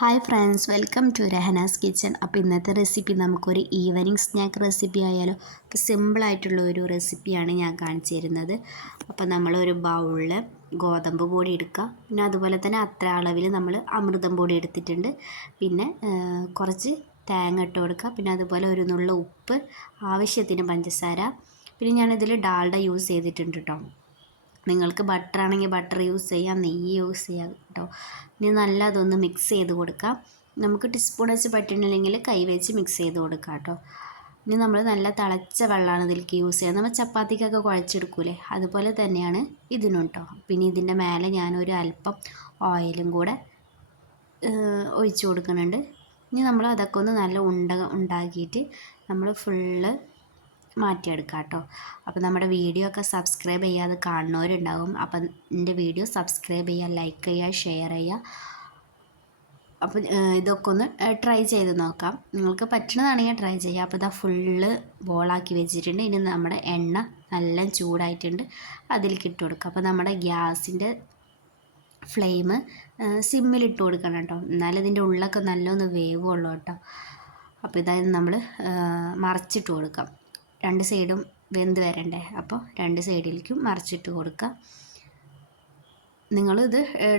Hi friends, welcome to Rahana's kitchen. അപ്പോൾ ഇന്നത്തെ recipe നമുക്കൊരു ഈവനിങ് സ്നാക്ക് റെസിപ്പി ആയാലോ. അപ്പോൾ സിമ്പിളായിട്ടുള്ള ഒരു റെസിപ്പിയാണ് ഞാൻ കാണിച്ചു തരുന്നത്. അപ്പോൾ നമ്മളൊരു ബൗളിൽ ഗോതമ്പ് പൊടി എടുക്കുക, പിന്നെ അതുപോലെ തന്നെ അത്ര അളവിൽ നമ്മൾ അമൃതം പൊടി എടുത്തിട്ടുണ്ട്. പിന്നെ കുറച്ച് തേങ്ങ ഇട്ട് കൊടുക്കുക, പിന്നെ അതുപോലെ ഒരു നുള്ള ഉപ്പ്, ആവശ്യത്തിന് പഞ്ചസാര, പിന്നെ ഞാനിതിൽ ഡാൽഡ യൂസ് ചെയ്തിട്ടുണ്ട് കേട്ടോ. നിങ്ങൾക്ക് ബട്ടർ ആണെങ്കിൽ ബട്ടർ യൂസ് ചെയ്യാം, നെയ്യ് യൂസ് ചെയ്യാം കേട്ടോ. ഇനി നല്ല അതൊന്ന് മിക്സ് ചെയ്ത് കൊടുക്കാം. നമുക്ക് ടീസ്പൂൺ വെച്ച് പറ്റുന്നില്ലെങ്കിൽ കൈ വെച്ച് മിക്സ് ചെയ്ത് കൊടുക്കാം കേട്ടോ. ഇനി നമ്മൾ നല്ല തിളച്ച വെള്ളമാണ് ഇതിലേക്ക് യൂസ് ചെയ്യുക. നമ്മൾ ചപ്പാത്തിക്കൊക്കെ കുഴച്ചെടുക്കൂലേ, അതുപോലെ തന്നെയാണ് ഇതിനും കേട്ടോ. പിന്നെ ഇതിൻ്റെ മേലെ ഞാനൊരു അല്പം ഓയിലും കൂടെ ഒഴിച്ചു കൊടുക്കുന്നുണ്ട്. ഇനി നമ്മൾ അതൊക്കെ ഒന്ന് നല്ല ഉണ്ടാക്കിയിട്ട് നമ്മൾ ഫുള്ള് മാറ്റിയെടുക്കാം കേട്ടോ. അപ്പോൾ നമ്മുടെ വീഡിയോ ഒക്കെ സബ്സ്ക്രൈബ് ചെയ്യാതെ കാണുന്നവരുണ്ടാകും. അപ്പം എൻ്റെ വീഡിയോ സബ്സ്ക്രൈബ് ചെയ്യുക, ലൈക്ക് ചെയ്യുക, ഷെയർ ചെയ്യുക. അപ്പോൾ ഇതൊക്കെ ഒന്ന് ട്രൈ ചെയ്ത് നോക്കാം. നിങ്ങൾക്ക് പറ്റുന്നതാണെങ്കിൽ ട്രൈ ചെയ്യുക. അപ്പോൾ ഇതാ ഫുള്ള് ബോളാക്കി വെച്ചിട്ടുണ്ട്. ഇനി നമ്മുടെ എണ്ണ നല്ല ചൂടായിട്ടുണ്ട്, അതിലേക്ക് ഇട്ട് കൊടുക്കുക. അപ്പോൾ നമ്മുടെ ഗ്യാസിൻ്റെ ഫ്ലെയിം സിമ്മിലിട്ട് കൊടുക്കണം കേട്ടോ, എന്നാലും ഇതിൻ്റെ ഉള്ളൊക്കെ നല്ലൊന്ന് വേവുള്ളൂ കേട്ടോ. അപ്പോൾ ഇതായത് നമ്മൾ മറിച്ചിട്ട് കൊടുക്കാം. രണ്ട് സൈഡും വെന്ത് വരണ്ടേ, അപ്പോൾ രണ്ട് സൈഡിലേക്കും മറിച്ചിട്ട് കൊടുക്കുക. നിങ്ങളിത്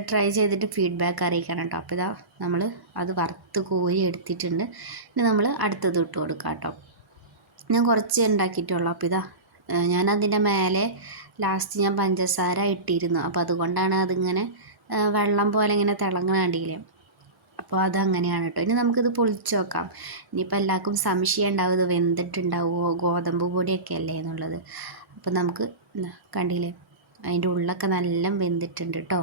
ട്രൈ ചെയ്തിട്ട് ഫീഡ്ബാക്ക് അറിയിക്കണം കേട്ടോ. അപ്പോൾ ഇതാ നമ്മൾ അത് വറുത്ത് കോരി എടുത്തിട്ടുണ്ട്. ഇനി നമ്മൾ അടുത്തത് ഇട്ട് കൊടുക്കാം കേട്ടോ. ഞാൻ കുറച്ച് ഉണ്ടാക്കിയിട്ടുള്ളൂ. അപ്പോൾ ഇതാ ഞാനതിൻ്റെ മേലെ ലാസ്റ്റ് ഞാൻ പഞ്ചസാര ഇട്ടിരുന്നു. അപ്പോൾ അതുകൊണ്ടാണ് അതിങ്ങനെ വെള്ളം പോലെ ഇങ്ങനെ തിളങ്ങണ കണ്ടില്ലേ. അപ്പോൾ അതങ്ങനെയാണ് കേട്ടോ. ഇനി നമുക്കിത് പൊളിച്ച് നോക്കാം. ഇനിയിപ്പോൾ എല്ലാവർക്കും സംശയം ഉണ്ടാവും, ഇത് വെന്തിട്ടുണ്ടാവുമോ, ഗോതമ്പ് പൊടിയൊക്കെ അല്ലേ എന്നുള്ളത്. അപ്പോൾ നമുക്ക് കണ്ടില്ലേ, അതിൻ്റെ ഉള്ളൊക്കെ നല്ല വെന്തിട്ടുണ്ട് കേട്ടോ.